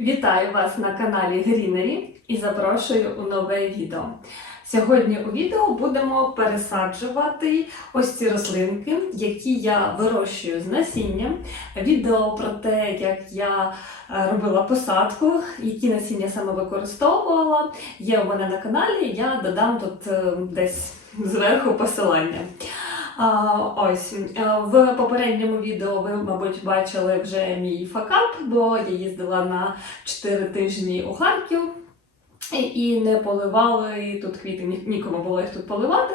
Вітаю вас на каналі Грінері і запрошую у нове відео. Сьогодні у відео будемо пересаджувати ось ці рослинки, які я вирощую з насіння. Відео про те, як я е, робила посадку, які насіння саме використовувала, є у мене на каналі. Я додам тут е, десь зверху посилання. Ось е, в попередньому відео ви, мабуть, бачили вже мій факап, бо я їздила на 4 тижні у Харків. І- не поливали, і тут квіти ні- нікому було їх тут поливати.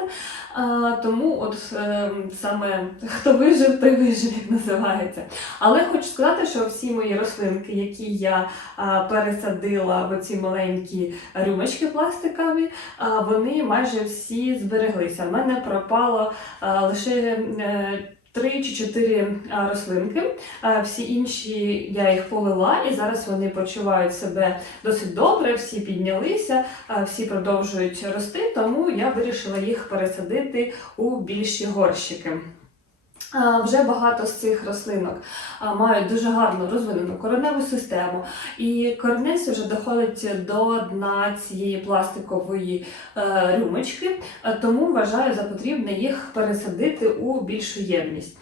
А, тому от е, саме хто вижив, той вижив, як називається. Але хочу сказати, що всі мої рослинки, які я а, пересадила в ці маленькі рюмочки пластикові, а, вони майже всі збереглися. У мене пропало а, лише е, три чи чотири рослинки. Всі інші я їх полила, і зараз вони почувають себе досить добре, всі піднялися, всі продовжують рости, тому я вирішила їх пересадити у більші горщики. Вже багато з цих рослинок мають дуже гарну розвинену кореневу систему, і коренець вже доходить до дна цієї пластикової е, рюмочки, тому вважаю за потрібне їх пересадити у більшу ємність.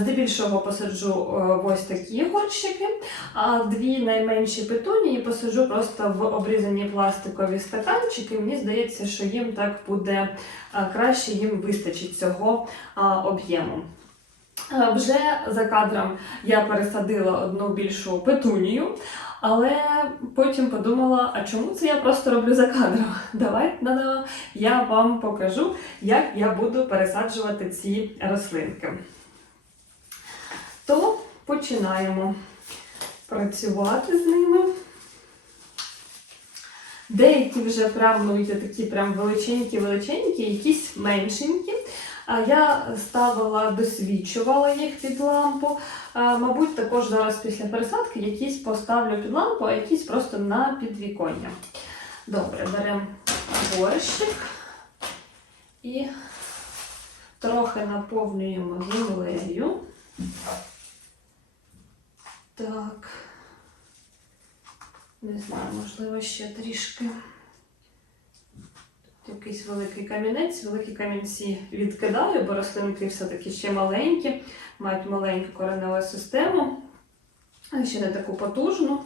Здебільшого посаджу е, ось такі горщики, а дві найменші петунії посаджу просто в обрізані пластикові стаканчики. Мені здається, що їм так буде краще, їм вистачить цього об'єму. Е, Вже за кадром я пересадила одну більшу петунію, але потім подумала, а чому це я просто роблю за кадром? Давайте я вам покажу, як я буду пересаджувати ці рослинки. То починаємо працювати з ними. Деякі вже прям ну, є такі прям величенькі-величенькі, якісь меншенькі. А Я ставила, досвідчувала їх під лампу. Мабуть, також зараз після пересадки якісь поставлю під лампу, а якісь просто на підвіконня. Добре, беремо горщик і трохи наповнюємо землею. Так. Не знаю, можливо, ще трішки. Якийсь великий камінець, великі камінці відкидаю, бо рослинки все-таки ще маленькі, мають маленьку кореневу систему, ще не таку потужну.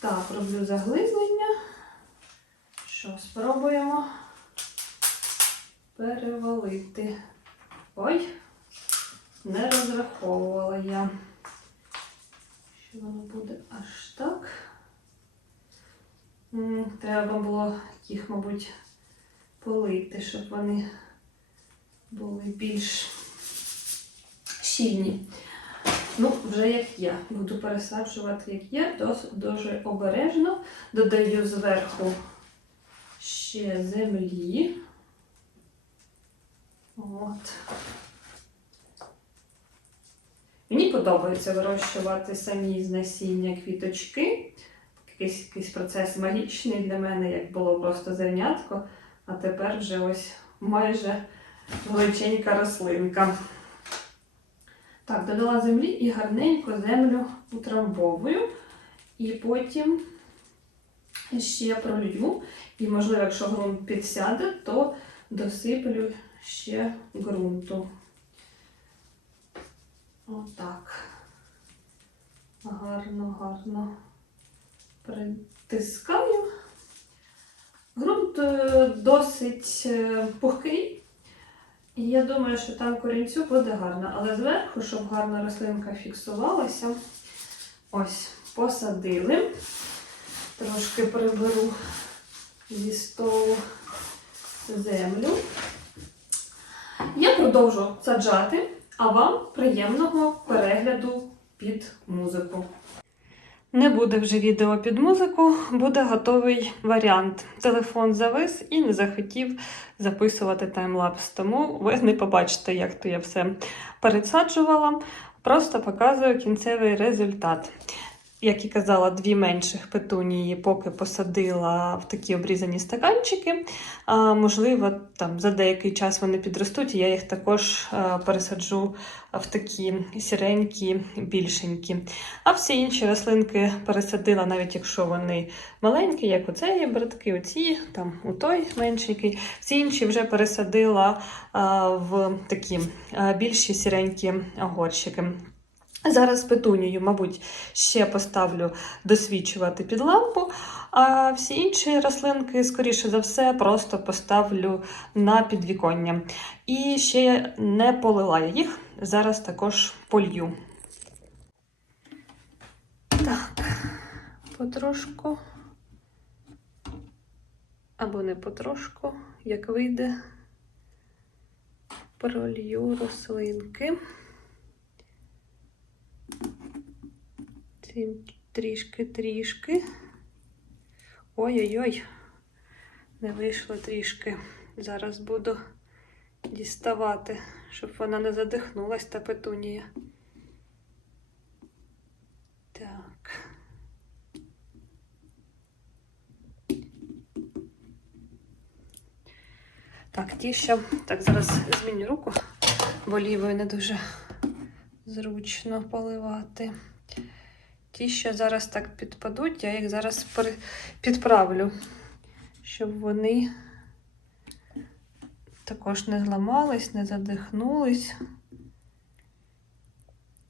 Так, роблю заглиблення. Що, спробуємо перевалити. Ой, не розраховувала я, що воно буде аж так. Треба було їх, мабуть, полити, щоб вони були більш щільні. Ну, вже як є. Буду пересаджувати, як є, дуже обережно. Додаю зверху ще землі. От. Мені подобається вирощувати самі з насіння квіточки якийсь, якийсь процес магічний для мене, як було просто зернятко, а тепер вже ось майже величенька рослинка. Так, додала землі і гарненько землю утрамбовую. І потім ще пролью. І, можливо, якщо ґрунт підсяде, то досиплю ще ґрунту. Отак. Гарно, гарно притискаю. Ґрунт е, досить е, пухкий, і я думаю, що там корінцю буде гарно, але зверху, щоб гарна рослинка фіксувалася, ось посадили. Трошки приберу зі столу землю. Я продовжу саджати, а вам приємного перегляду під музику. Не буде вже відео під музику, буде готовий варіант. Телефон завис і не захотів записувати таймлапс, тому ви не побачите, як то я все пересаджувала. Просто показую кінцевий результат. Як і казала, дві менших петунії поки посадила в такі обрізані стаканчики. А, можливо, там за деякий час вони підростуть, і я їх також пересаджу в такі сіренькі, більшенькі. А всі інші рослинки пересадила, навіть якщо вони маленькі, як оцеї братки, оці, там у той меншенький. Всі інші вже пересадила в такі більші сіренькі горщики. Зараз петунію, мабуть, ще поставлю досвідчувати під лампу, а всі інші рослинки, скоріше за все, просто поставлю на підвіконня. І ще не полила я їх, зараз також полью. Так, потрошку. Або не потрошку, як вийде, пролью рослинки. Трішки-трішки. Ой-ой-ой, не вийшло трішки. Зараз буду діставати, щоб вона не задихнулась та петунія. Так. Так, ті, що. Так, зараз зміню руку, бо лівою не дуже зручно поливати. Ті, що зараз так підпадуть, я їх зараз підправлю, щоб вони також не зламались, не задихнулись.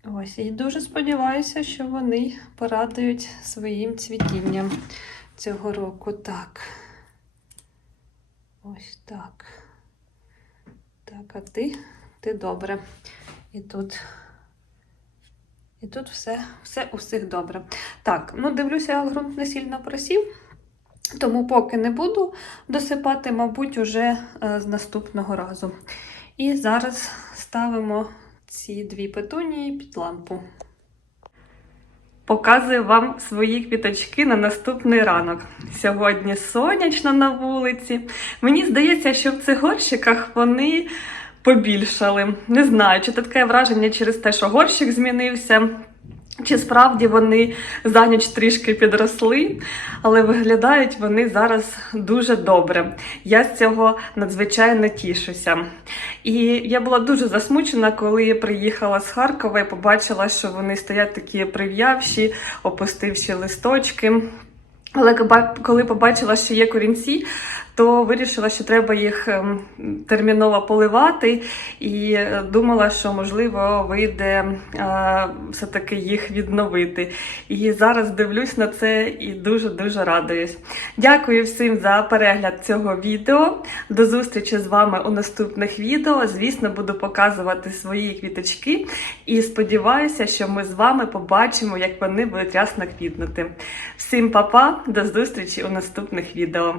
Ось, і дуже сподіваюся, що вони порадують своїм цвітінням цього року. Так. Ось так. Так, а ти? Ти добре. І тут. І тут все, все у всіх добре. Так, ну дивлюся, ґрунт не сильно просів, тому поки не буду досипати, мабуть, уже е, з наступного разу. І зараз ставимо ці дві петунії під лампу. Показую вам свої квіточки на наступний ранок. Сьогодні сонячно на вулиці. Мені здається, що в цих горщиках вони побільшали. Не знаю, чи таке враження через те, що горщик змінився. Чи справді вони за ніч трішки підросли, але виглядають вони зараз дуже добре. Я з цього надзвичайно тішуся. І я була дуже засмучена, коли я приїхала з Харкова і побачила, що вони стоять такі прив'явші, опустивші листочки. Але коли побачила, що є корінці, то вирішила, що треба їх ем, терміново поливати, і е, думала, що можливо вийде е, все-таки їх відновити. І зараз дивлюсь на це і дуже дуже радуюсь. Дякую всім за перегляд цього відео. До зустрічі з вами у наступних відео. Звісно, буду показувати свої квіточки і сподіваюся, що ми з вами побачимо, як вони будуть рясно квітнути. Всім па-па, до зустрічі у наступних відео.